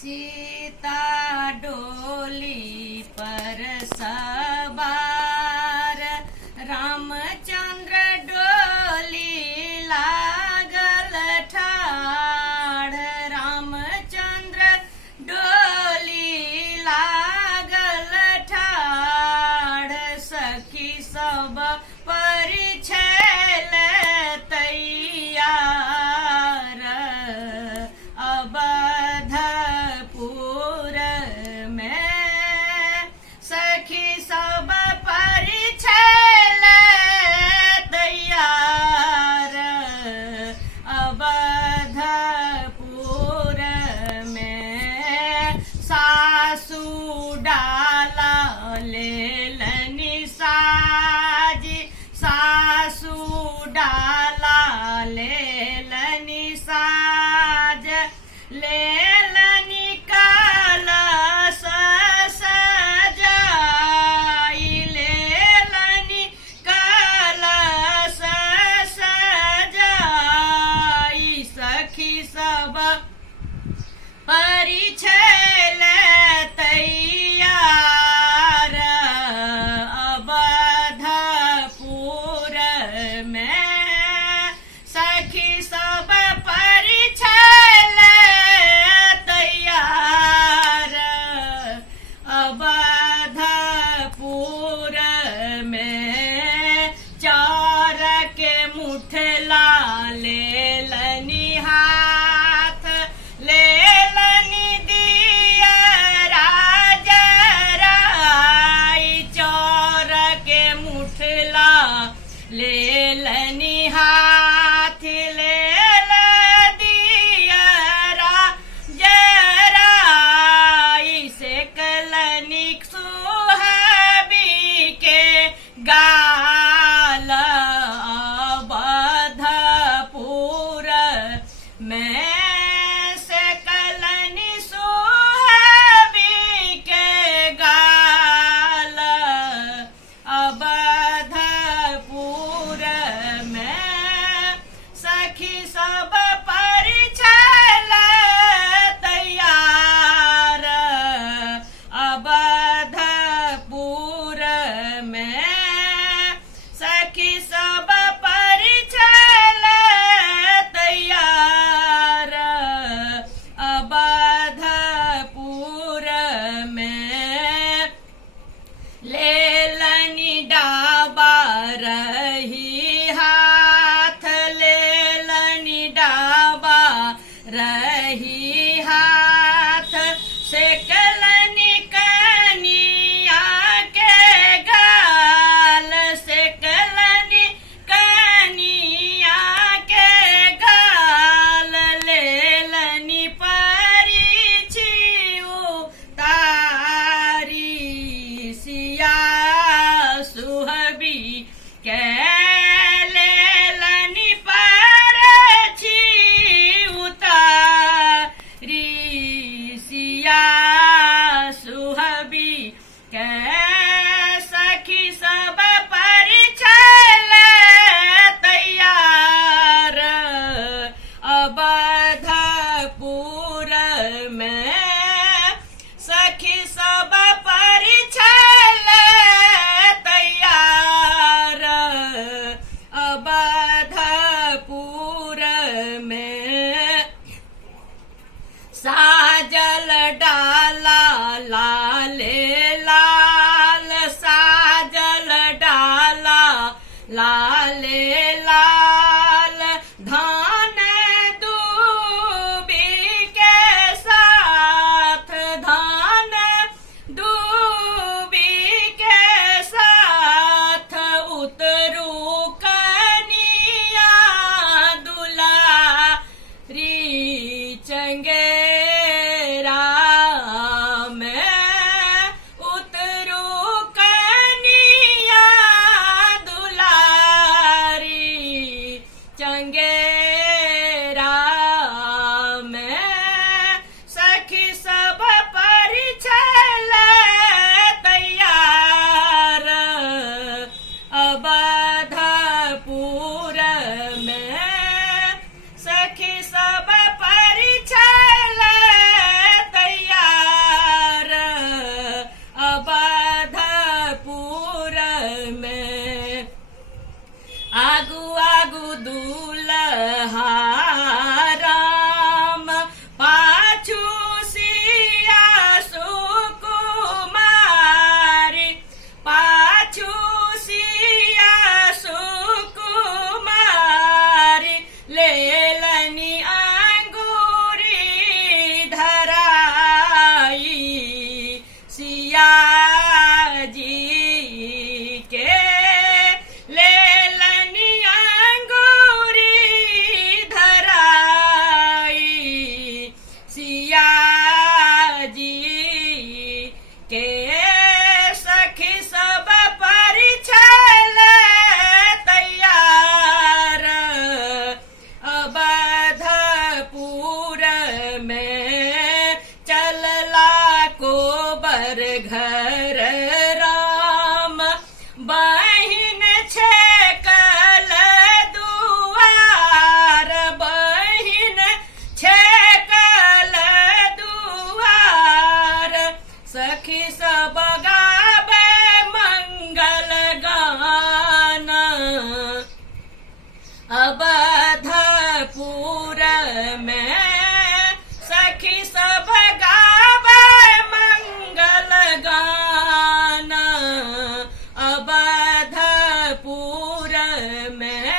सीता डोली पर सवार, रामचंद्र डोली लागल ठाड़। रामचंद्र डोली लागल ठाड़, सखी सब परिछैल तैयार। अवधपुर में सखी सब परिछैल तैयार। अवधपुर में सासू डाला लेलनि साजी, सासू डाला लेलनि साज। लेलनि कलश सजाई, लेलनि कलश सजाई। सखी सब परिछैल तैयार। अवधपुर में सखी सब परिछैल तैयार। अवधपुर में चार के मुठला लेलनि हाथ, लेलनि दिया राजराई। चार के मुठला लेलनि हाथ, लेल दिया राजराई। सेकलनि सुहाबी के गाल। अवधपुर में सेकलनि सुहाबी के गाल। अवधपुर में सखी सब परिछैल तैयार। अवधपुर में सखी सब परिछैल तैयार। अवधपुर में लेलनि डाबा रही हाथ, लेलनि डाबा रही हाथ। सेकलनि कनिया के गाल, सेकलनि कनिया के गाल। लेलनि परिछि उतारी, सिया सुहबी के लेलनि परिछि उतारी। सिया सुहबी के सखी सब परिछैल तैयार। अवधपुर में सखी सब परिछैल तैयार। अवधपुर में साजल डाला लाले लाल, साजल डाला लाले लाल। धान दूबी के साथ, धान दूबी के साथ। उतरू कनिया दुलारी, चंगेरा में चलला को बर घर राम बहिन छेकल दुआर बहिन छेकल दुआर सखी सब गावे मंगल गाना अवधपुर में सखी सब गावे मंगल गाना अवधपुर में